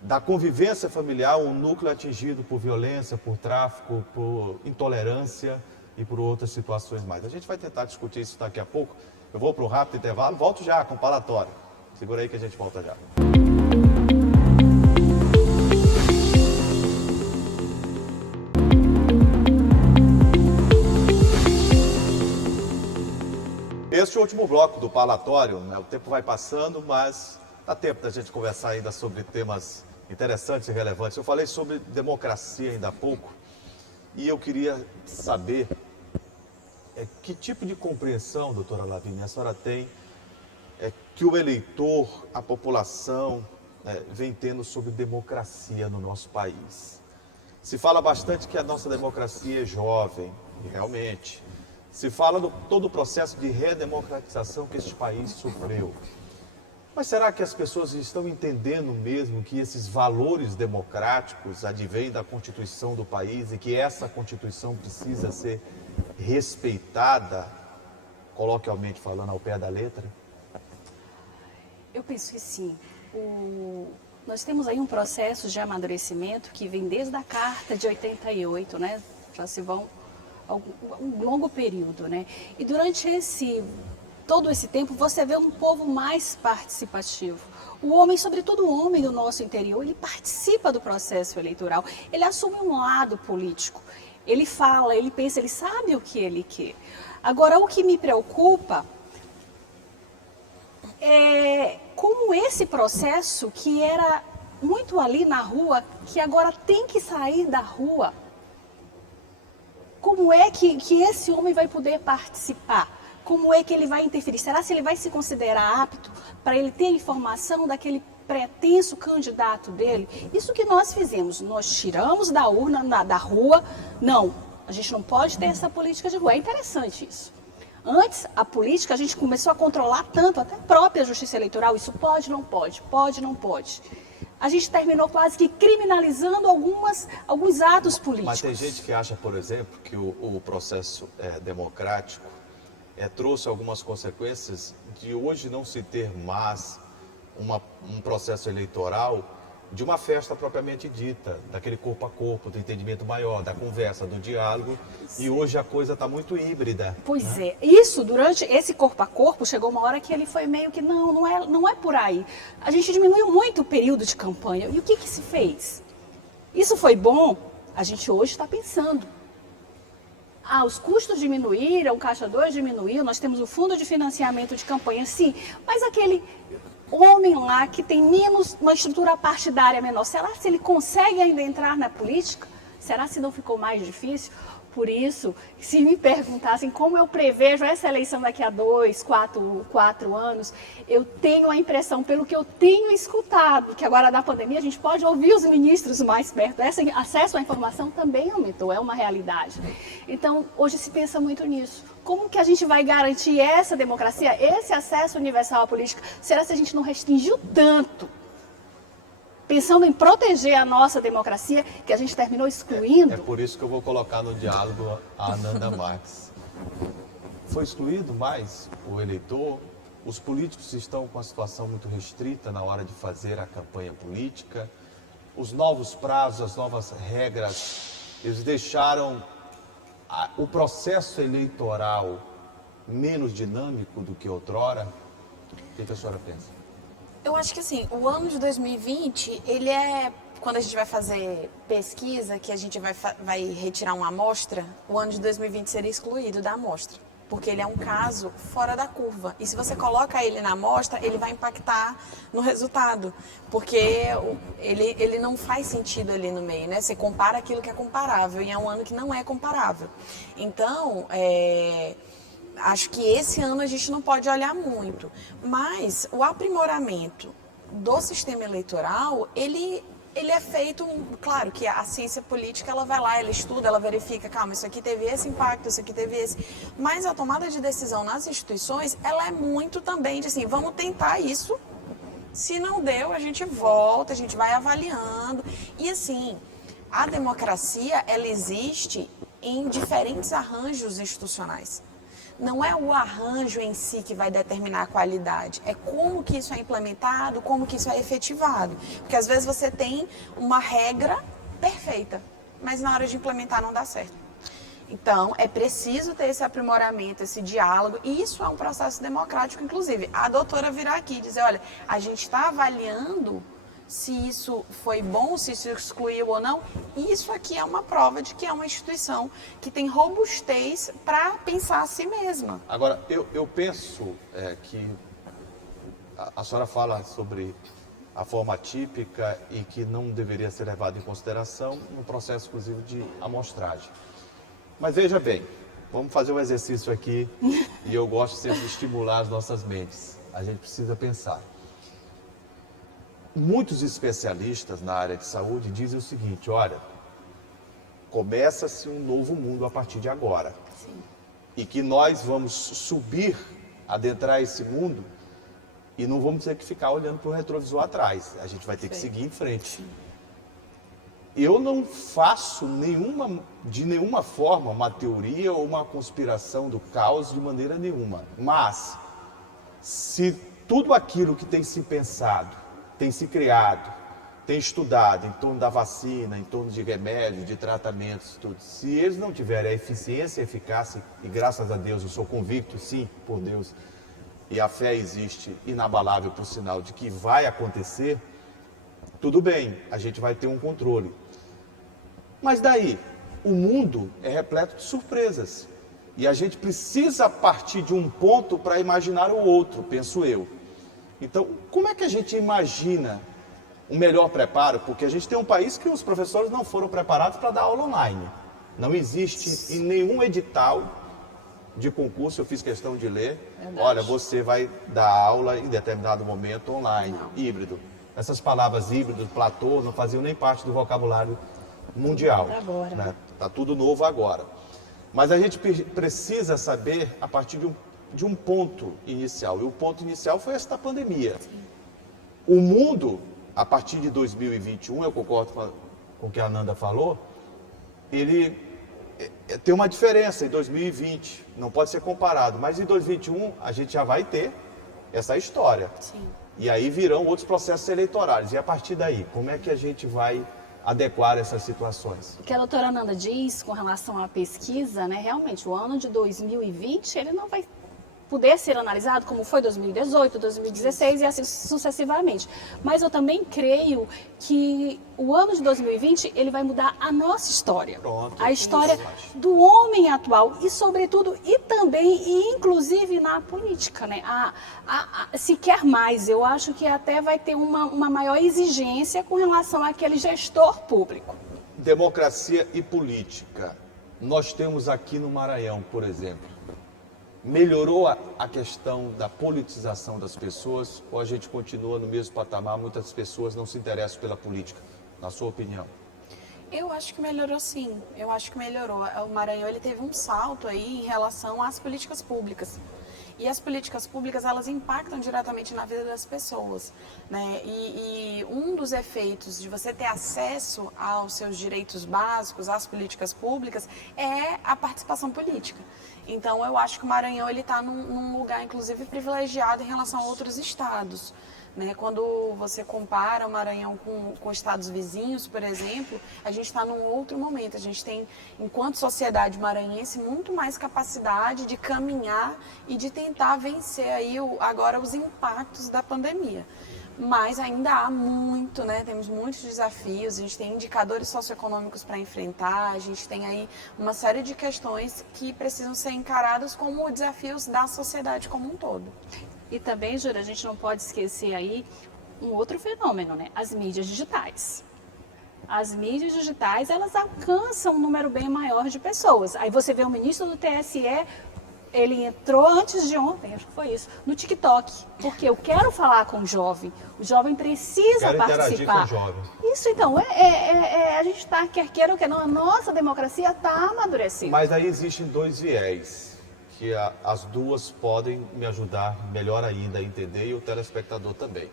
da convivência familiar, um núcleo atingido por violência, por tráfico, por intolerância e por outras situações mais. A gente vai tentar discutir isso daqui a pouco. Eu vou para um rápido intervalo, volto já com o palatório. Segura aí que a gente volta já. Este é o último bloco do palatório, né? O tempo vai passando, mas dá tempo da gente conversar ainda sobre temas interessantes e relevantes. Eu falei sobre democracia ainda há pouco e eu queria saber que tipo de compreensão, doutora Lavínia, a senhora tem que o eleitor, a população, vem tendo sobre democracia no nosso país. Se fala bastante que a nossa democracia é jovem, e realmente. Se fala de todo o processo de redemocratização que este país sofreu. Mas será que as pessoas estão entendendo mesmo que esses valores democráticos advêm da Constituição do país e que essa Constituição precisa ser respeitada, coloquialmente falando, ao pé da letra? Eu penso que sim. Nós temos aí um processo de amadurecimento que vem desde a Carta de 88, né? Já se vão um longo período, né? E durante todo esse tempo, você vê um povo mais participativo. O homem, sobretudo o homem do nosso interior, ele participa do processo eleitoral, ele assume um lado político, ele fala, ele pensa, ele sabe o que ele quer. Agora, o que me preocupa é como esse processo que era muito ali na rua, que agora tem que sair da rua, como é que esse homem vai poder participar? Como é que ele vai interferir? Será que ele vai se considerar apto para ele ter informação daquele pretenso candidato dele? Isso que nós fizemos, nós tiramos da urna, da rua. Não, a gente não pode ter essa política de rua. É interessante isso. Antes, a política, a gente começou a controlar tanto, até a própria justiça eleitoral, isso pode, não pode, pode, não pode. A gente terminou quase que criminalizando alguns atos políticos. Mas tem gente que acha, por exemplo, que o processo democrático trouxe algumas consequências de hoje não se ter mais um processo eleitoral de uma festa propriamente dita, daquele corpo a corpo, do entendimento maior, da conversa, do diálogo. E hoje a coisa está muito híbrida. Pois é. Isso, durante esse corpo a corpo, chegou uma hora que ele foi meio que, não é por aí. A gente diminuiu muito o período de campanha. E o que se fez? Isso foi bom? A gente hoje está pensando. Os custos diminuíram, o Caixa 2 diminuiu, nós temos o fundo de financiamento de campanha, sim, mas aquele homem lá que tem menos, uma estrutura partidária menor, será se ele consegue ainda entrar na política? Será se não ficou mais difícil? Por isso, se me perguntassem como eu prevejo essa eleição daqui a 2, 4 anos, eu tenho a impressão, pelo que eu tenho escutado, que agora da pandemia a gente pode ouvir os ministros mais perto. Esse acesso à informação também aumentou, é uma realidade. Então, hoje se pensa muito nisso. Como que a gente vai garantir essa democracia, esse acesso universal à política? Será se a gente não restringiu tanto? Pensando em proteger a nossa democracia, que a gente terminou excluindo. É por isso que eu vou colocar no diálogo a Ananda Marques. Foi excluído mais o eleitor? Os políticos estão com a situação muito restrita na hora de fazer a campanha política? Os novos prazos, as novas regras, eles deixaram o processo eleitoral menos dinâmico do que outrora? O que a senhora pensa? Eu acho que assim, o ano de 2020, ele quando a gente vai fazer pesquisa, que a gente vai retirar uma amostra, o ano de 2020 seria excluído da amostra. porque ele é um caso fora da curva. E se você coloca ele na amostra, ele vai impactar no resultado, porque ele não faz sentido ali no meio, né? Você compara aquilo que é comparável e é um ano que não é comparável. Então, acho que esse ano a gente não pode olhar muito, mas o aprimoramento do sistema eleitoral, ele é feito, claro que a ciência política, ela vai lá, ela estuda, ela verifica, calma, isso aqui teve esse impacto, isso aqui teve esse, mas a tomada de decisão nas instituições, ela é muito também de assim, vamos tentar isso, se não deu, a gente volta, a gente vai avaliando, e assim, a democracia, ela existe em diferentes arranjos institucionais. Não é o arranjo em si que vai determinar a qualidade, é como que isso é implementado, como que isso é efetivado. Porque às vezes você tem uma regra perfeita, mas na hora de implementar não dá certo. Então, é preciso ter esse aprimoramento, esse diálogo, e isso é um processo democrático, inclusive. A doutora virá aqui e dizer, olha, a gente está avaliando se isso foi bom, se isso excluiu ou não, isso aqui é uma prova de que é uma instituição que tem robustez para pensar a si mesma. Agora, eu penso que a senhora fala sobre a forma típica e que não deveria ser levada em consideração no processo, inclusive, de amostragem. Mas veja bem, vamos fazer um exercício aqui e eu gosto sempre de estimular as nossas mentes. A gente precisa pensar. Muitos especialistas na área de saúde dizem o seguinte, olha, começa-se um novo mundo a partir de agora. Sim. E que nós vamos subir, adentrar esse mundo e não vamos ter que ficar olhando para o retrovisor atrás. A gente vai ter que seguir em frente. Sim. Eu não faço de nenhuma forma uma teoria ou uma conspiração do caos de maneira nenhuma. Mas, se tudo aquilo que tem se pensado, tem se criado, tem estudado em torno da vacina, em torno de remédios, de tratamentos, tudo. Se eles não tiverem a eficiência e eficácia, e graças a Deus eu sou convicto, sim, por Deus, e a fé existe inabalável por sinal de que vai acontecer, tudo bem, a gente vai ter um controle. Mas daí, o mundo é repleto de surpresas. E a gente precisa partir de um ponto para imaginar o outro, penso eu. Então, como é que a gente imagina um melhor preparo? Porque a gente tem um país que os professores não foram preparados para dar aula online. Não existe em nenhum edital de concurso, eu fiz questão de ler, olha, você vai dar aula em determinado momento online, híbrido. Essas palavras híbrido, platô, não faziam nem parte do vocabulário mundial. Agora. Né? Tá tudo novo agora. Mas a gente precisa saber a partir de um ponto inicial. E o ponto inicial foi esta pandemia. Sim. O mundo, a partir de 2021, eu concordo com o que a Ananda falou, ele tem uma diferença em 2020, não pode ser comparado, mas em 2021 a gente já vai ter essa história. Sim. E aí virão outros processos eleitorais. E a partir daí, como é que a gente vai adequar essas situações? O que a doutora Ananda diz com relação à pesquisa, né, realmente o ano de 2020 ele não vai poder ser analisado como foi 2018, 2016 e assim sucessivamente. Mas eu também creio que o ano de 2020 ele vai mudar a nossa história. Pronto, a história do homem atual e sobretudo e também e inclusive na política, né? Se quer mais, eu acho que até vai ter uma maior exigência com relação àquele gestor público. Democracia e política. Nós temos aqui no Maranhão, por exemplo, melhorou a questão da politização das pessoas ou a gente continua no mesmo patamar, muitas pessoas não se interessam pela política, na sua opinião? Eu acho que melhorou sim, eu acho que melhorou. O Maranhão ele teve um salto aí em relação às políticas públicas. E as políticas públicas, elas impactam diretamente na vida das pessoas, né? E um dos efeitos de você ter acesso aos seus direitos básicos, às políticas públicas, é a participação política. Então, eu acho que o Maranhão ele está num lugar, inclusive, privilegiado em relação a outros estados. Né? Quando você compara o Maranhão com estados vizinhos, por exemplo, a gente está num outro momento. A gente tem, enquanto sociedade maranhense, muito mais capacidade de caminhar e de tentar vencer aí agora os impactos da pandemia. mas ainda há muito, né? Temos muitos desafios, a gente tem indicadores socioeconômicos para enfrentar, a gente tem aí uma série de questões que precisam ser encaradas como desafios da sociedade como um todo. E também, Júlia, a gente não pode esquecer aí um outro fenômeno, né? As mídias digitais. As mídias digitais, elas alcançam um número bem maior de pessoas. Aí você vê o ministro do TSE, ele entrou antes de ontem, acho que foi isso, no TikTok. Porque eu quero falar com o jovem precisa Quero interagir com participar. o jovem. Isso então, a gente está, quer queira ou quer não, a nossa democracia está amadurecendo. Mas aí existem dois viés, que as duas podem me ajudar melhor ainda a entender e o telespectador também.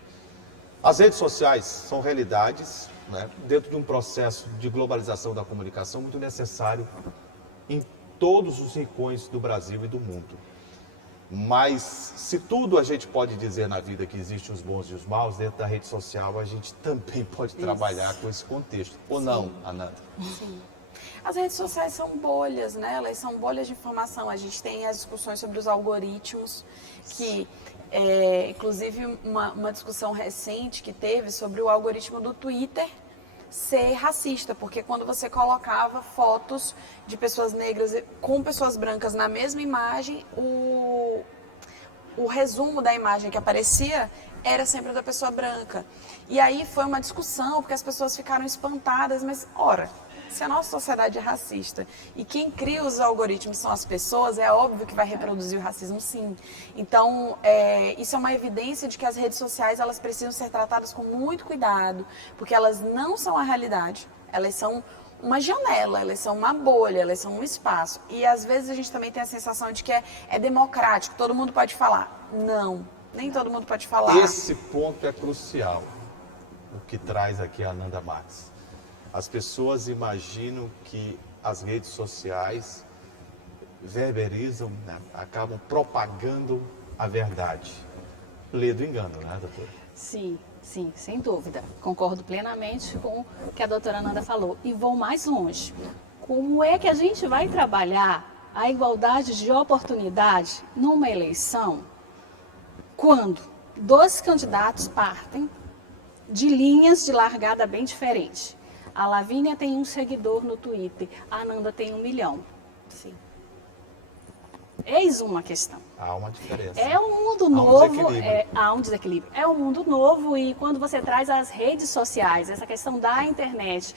As redes sociais são realidades, né, dentro de um processo de globalização da comunicação muito necessário em todos os rincões do Brasil e do mundo. Mas se tudo a gente pode dizer na vida que existem os bons e os maus, dentro da rede social a gente também pode trabalhar com esse contexto. Ou não, Ananda? Sim. As redes sociais são bolhas, né? Elas são bolhas de informação. A gente tem as discussões sobre os algoritmos, que inclusive uma discussão recente que teve sobre o algoritmo do Twitter ser racista, porque quando você colocava fotos de pessoas negras com pessoas brancas na mesma imagem, o resumo da imagem que aparecia era sempre da pessoa branca. E aí foi uma discussão, porque as pessoas ficaram espantadas, mas, ora, se a nossa sociedade é racista e quem cria os algoritmos são as pessoas, é óbvio que vai reproduzir o racismo, sim. Então, isso é uma evidência de que as redes sociais elas precisam ser tratadas com muito cuidado, porque elas não são a realidade, elas são uma janela, elas são uma bolha, elas são um espaço. E às vezes a gente também tem a sensação de que é democrático, todo mundo pode falar. Não, nem todo mundo pode falar. Esse ponto é crucial, o que traz aqui a Ananda Marques. As pessoas imaginam que as redes sociais verberizam, né, acabam propagando a verdade. Lê do engano, né, doutora? Sim, sim, sem dúvida. Concordo plenamente com o que a doutora Ananda falou. E vou mais longe. Como é que a gente vai trabalhar a igualdade de oportunidade numa eleição quando dois candidatos partem de linhas de largada bem diferentes? A Lavínia tem um seguidor no Twitter, a Ananda tem 1 milhão. Sim. Eis uma questão. Há uma diferença. É um mundo Há um novo, desequilíbrio. há um desequilíbrio. É um mundo novo e quando você traz as redes sociais, essa questão da internet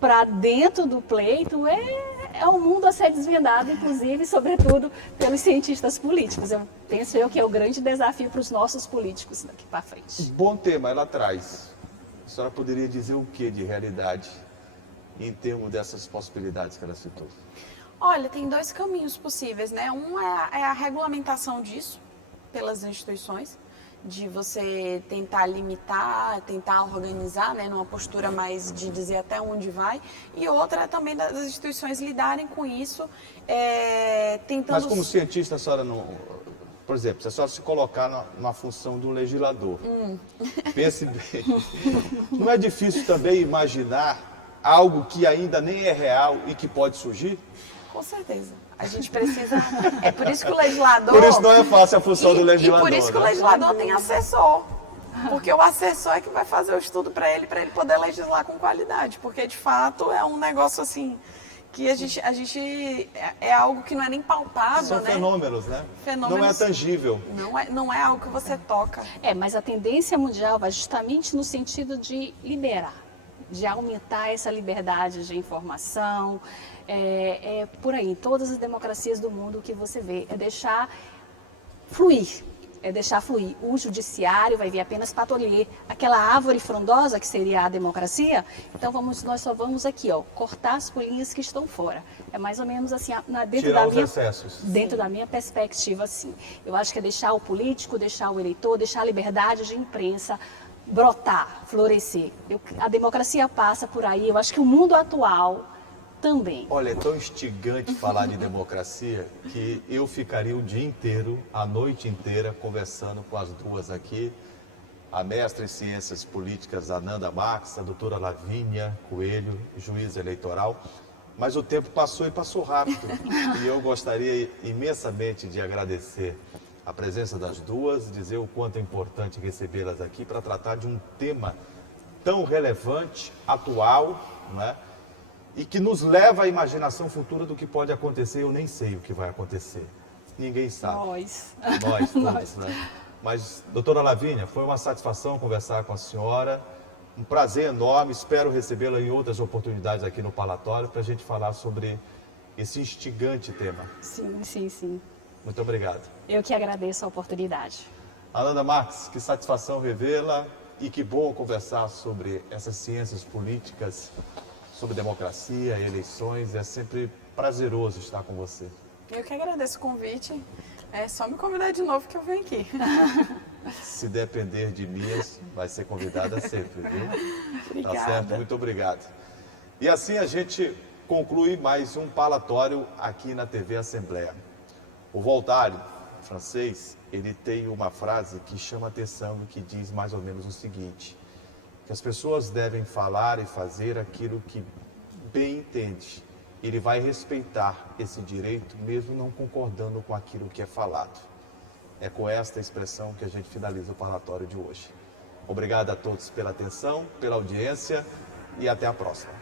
para dentro do pleito, é um mundo a ser desvendado, inclusive, sobretudo, pelos cientistas políticos. Eu penso que é o grande desafio para os nossos políticos daqui para frente. Bom tema, ela traz. A senhora poderia dizer o que de realidade em termos dessas possibilidades que ela citou? Olha, tem dois caminhos possíveis, né? Um é a regulamentação disso pelas instituições, de você tentar limitar, tentar organizar, né, numa postura mais de dizer até onde vai. E outra é também das instituições lidarem com isso, tentando... Mas como cientista, a senhora não... Por exemplo, se a senhora se colocar na função do legislador, pense bem, não é difícil também imaginar algo que ainda nem é real e que pode surgir? Com certeza. A gente precisa... É por isso que o legislador... Por isso não é fácil a função do legislador. E por isso que o né? legislador tem assessor. Porque o assessor é que vai fazer o estudo para ele poder legislar com qualidade. Porque, de fato, é um negócio assim... que a gente é algo que não é nem palpável, São né? Fenômenos, né? Fenômenos. Não é tangível. Não é algo que você toca. Mas a tendência mundial vai justamente no sentido de liberar, de aumentar essa liberdade de informação. Por aí, todas as democracias do mundo, o que você vê é deixar fluir. O judiciário vai vir apenas para tolher aquela árvore frondosa que seria a democracia. Então nós só vamos aqui, cortar as folhinhas que estão fora. É mais ou menos assim, Tirar os excessos. Dentro da minha perspectiva, sim. Eu acho que é deixar o político, deixar o eleitor, deixar a liberdade de imprensa brotar, florescer. A democracia passa por aí. Eu acho que o mundo atual também. Olha, é tão instigante falar de democracia que eu ficaria o dia inteiro, a noite inteira, conversando com as duas aqui. A mestra em Ciências Políticas, Ananda Marques, a doutora Lavínia Coelho, juíza eleitoral. Mas o tempo passou e passou rápido. E eu gostaria imensamente de agradecer a presença das duas, dizer o quanto é importante recebê-las aqui para tratar de um tema tão relevante, atual, né? E que nos leva à imaginação futura do que pode acontecer. Eu nem sei o que vai acontecer. Ninguém sabe. Nós. Nós todos, né? Mas, doutora Lavínia, foi uma satisfação conversar com a senhora. Um prazer enorme. Espero recebê-la em outras oportunidades aqui no Parlatório para a gente falar sobre esse instigante tema. Sim, sim, sim. Muito obrigado. Eu que agradeço a oportunidade. Ananda Marques, que satisfação revê-la e que bom conversar sobre essas ciências políticas, sobre democracia e eleições. É sempre prazeroso estar com você. Eu que agradeço o convite. É só me convidar de novo que eu venho aqui. Se depender de mim, vai ser convidada sempre, viu? Obrigada. Tá certo? Muito obrigado. E assim a gente conclui mais um Parlatório aqui na TV Assembleia. O Voltaire, francês, ele tem uma frase que chama atenção e que diz mais ou menos o seguinte: que as pessoas devem falar e fazer aquilo que bem entende. Ele vai respeitar esse direito mesmo não concordando com aquilo que é falado. É com esta expressão que a gente finaliza o parlatório de hoje. Obrigado a todos pela atenção, pela audiência e até a próxima.